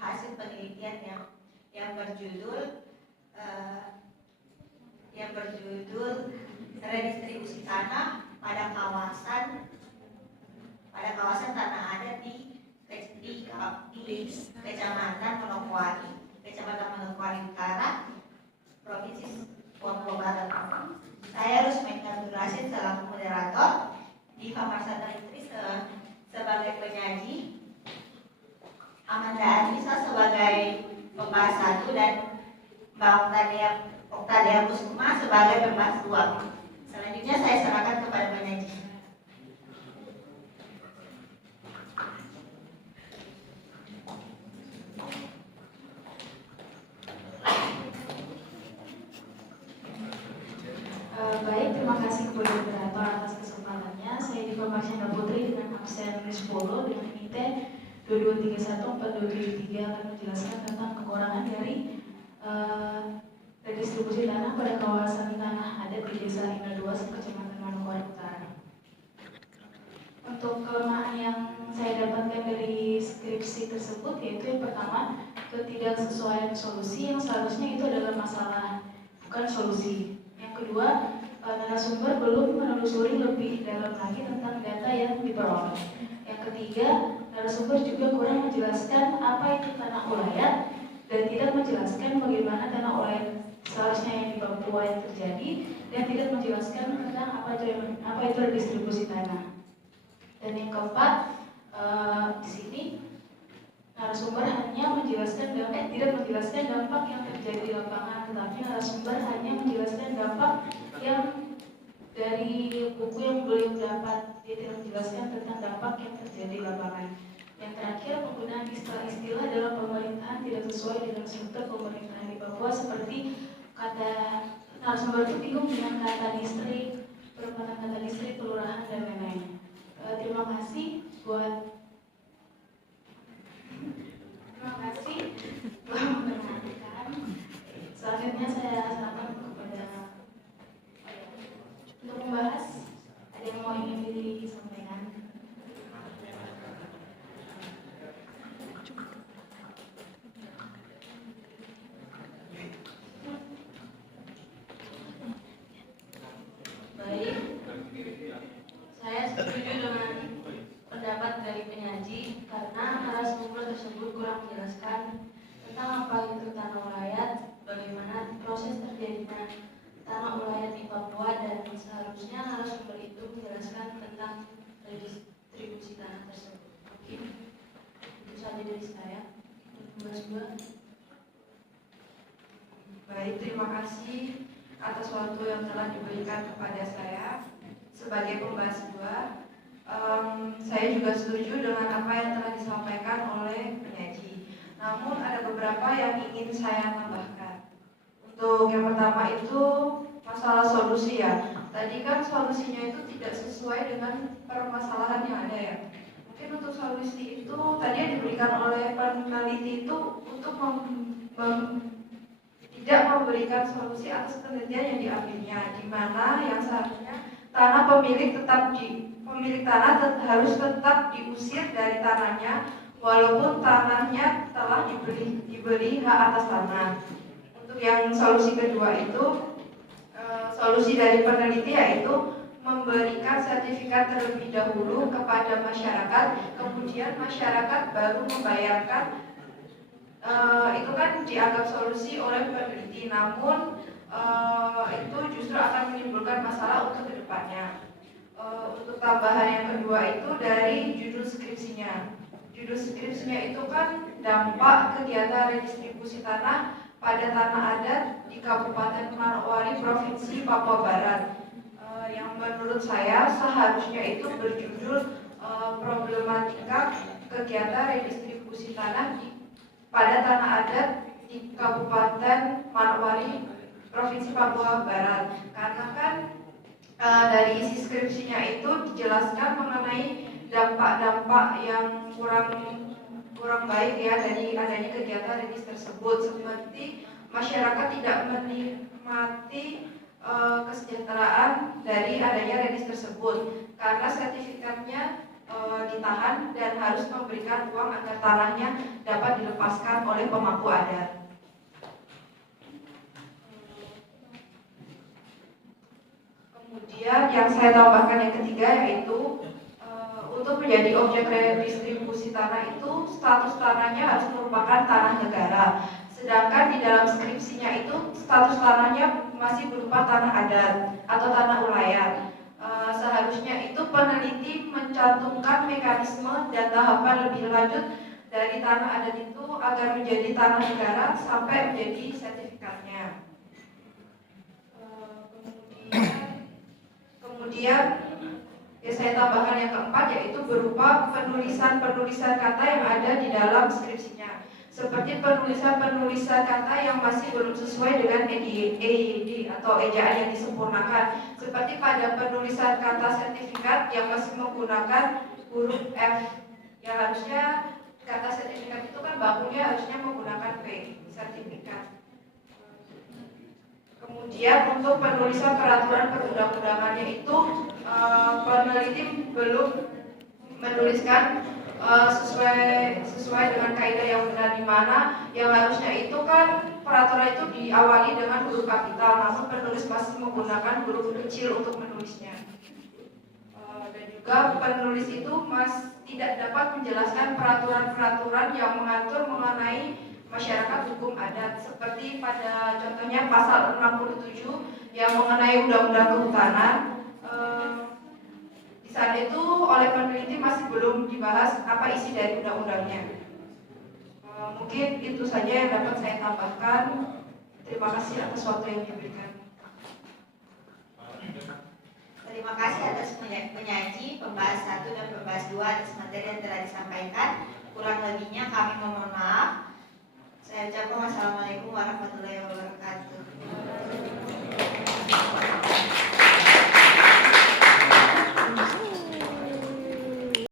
hasil penelitian yang berjudul redistribusi tanah pada kawasan tanah adat di Kecamatan Manokwari Utara, Provinsi Papua Barat. Saya Rusmaina Abdul selaku moderator, Diva Marsana Istri sebagai penyaji, Amanda Anissa sebagai pembahas 1 dan Mbak Oktavia Kusuma sebagai pembahas 2. Selanjutnya saya serahkan kepada penyaji. Baik, terima kasih kepada moderator atas kesempatannya. Saya Diva Marsana Putri dengan absen 10 dengan NIT 22314273 akan menjelaskan tentang kekurangan dari redistribusi tanah pada kawasan tanah adat di Desa Ina 2, Kecamatan Manokwari Utara. Untuk kelemahan yang saya dapatkan dari skripsi tersebut yaitu yang pertama, ketidaksesuaian solusi yang seharusnya itu adalah masalah, bukan solusi. Yang kedua, narasumber belum menelusuri lebih dalam lagi tentang data yang diperoleh. Yang ketiga, narasumber juga kurang menjelaskan apa itu tanah ulayat dan tidak menjelaskan bagaimana tanah ulayat seharusnya yang di Papua yang terjadi, dan tidak menjelaskan tentang apa itu redistribusi tanah. Dan yang keempat, di sini narasumber hanya menjelaskan tidak menjelaskan dampak yang terjadi di lapangan, tetapi narasumber hanya menjelaskan dampak yang dari buku yang beliau dapat. Dia tidak menjelaskan tentang dampak yang terjadi di lapangan. Yang terakhir, penggunaan istilah-istilah dalam pemerintahan tidak sesuai dengan struktur pemerintahan di Papua, seperti kata narasumber itu bingung dengan kata distrik, perempatan kata distrik, kelurahan, dan lain-lain. Terima kasih buat telah mendengarkan. Selanjutnya saya serahkan kepada untuk membahas. Ada yang mau ingin disampaikan? Baik, saya setuju dengan pendapat dari penyaji karena narasumber tersebut kurang menjelaskan tentang apa itu tanah ulayat, bagaimana proses terjadinya tanah ulayat di Papua, dan seharusnya narasumber itu menjelaskan tentang redistribusi tanah tersebut. Mungkin itu saja dari saya. Baik, terima kasih atas waktu yang telah diberikan kepada saya sebagai pembahas 2. Saya juga setuju dengan apa yang telah disampaikan oleh penyaji. Namun ada beberapa yang ingin saya tambahkan. Untuk yang pertama itu masalah solusi ya. Tadi kan solusinya itu tidak sesuai dengan permasalahan yang ada ya. Mungkin untuk solusi itu tadi yang diberikan oleh peneliti itu untuk tidak memberikan solusi atas penelitian yang diambilnya, di mana yang seharusnya tanah pemilik tanah harus tetap diusir dari tanahnya walaupun tanahnya telah diberi hak atas tanah. Untuk yang solusi kedua itu solusi dari peneliti yaitu memberikan sertifikat terlebih dahulu kepada masyarakat, kemudian masyarakat baru membayarkan. Itu kan dianggap solusi oleh peneliti, namun itu justru akan menimbulkan masalah untuk kedepannya. Untuk tambahan yang kedua itu dari judul skripsinya. Judul skripsinya itu kan dampak kegiatan redistribusi tanah pada tanah adat di Kabupaten Manokwari, Provinsi Papua Barat. Yang menurut saya seharusnya itu berjudul problematika kegiatan redistribusi tanah pada tanah adat di Kabupaten Manokwari, Provinsi Papua Barat. Karena kan dari isi skripsinya itu dijelaskan mengenai dampak-dampak yang kurang baik ya dari adanya kegiatan redis tersebut, seperti masyarakat tidak menikmati kesejahteraan dari adanya redis tersebut karena sertifikatnya ditahan dan harus memberikan uang agar tanahnya dapat dilepaskan oleh pemangku adat. Kemudian yang saya tambahkan yang ketiga yaitu untuk menjadi objek redistribusi tanah itu status tanahnya harus merupakan tanah negara. Sedangkan di dalam skripsinya itu status tanahnya masih berupa tanah adat atau tanah ulayat. Seharusnya itu peneliti mencantumkan mekanisme dan tahapan lebih lanjut dari tanah adat itu agar menjadi tanah negara sampai menjadi sertifikatnya. Kemudian ya saya tambahkan yang keempat yaitu berupa penulisan kata yang ada di dalam skripsinya. Seperti penulisan kata yang masih belum sesuai dengan EYD atau ejaan yang disempurnakan. Seperti pada penulisan kata sertifikat yang masih menggunakan huruf F. Yang harusnya kata sertifikat itu kan bakunya harusnya menggunakan P, sertifikat. Kemudian untuk penulisan peraturan perundang-undangannya itu peneliti belum menuliskan sesuai dengan kaidah yang benar, di mana yang harusnya itu kan peraturan itu diawali dengan huruf kapital, namun penulis masih menggunakan huruf kecil untuk menulisnya. Dan juga penulis itu tidak dapat menjelaskan peraturan-peraturan yang mengatur mengenai masyarakat hukum adat, seperti pada contohnya pasal 67 yang mengenai undang-undang kehutanan. Di saat itu oleh peneliti masih belum dibahas apa isi dari undang-undangnya. Mungkin itu saja yang dapat saya tambahkan. Terima kasih atas waktu yang diberikan. Terima kasih atas penyaji, pembahas 1 dan pembahas 2 atas materi yang telah disampaikan. Kurang lebihnya kami mohon maaf. Saya ucapkan wassalamualaikum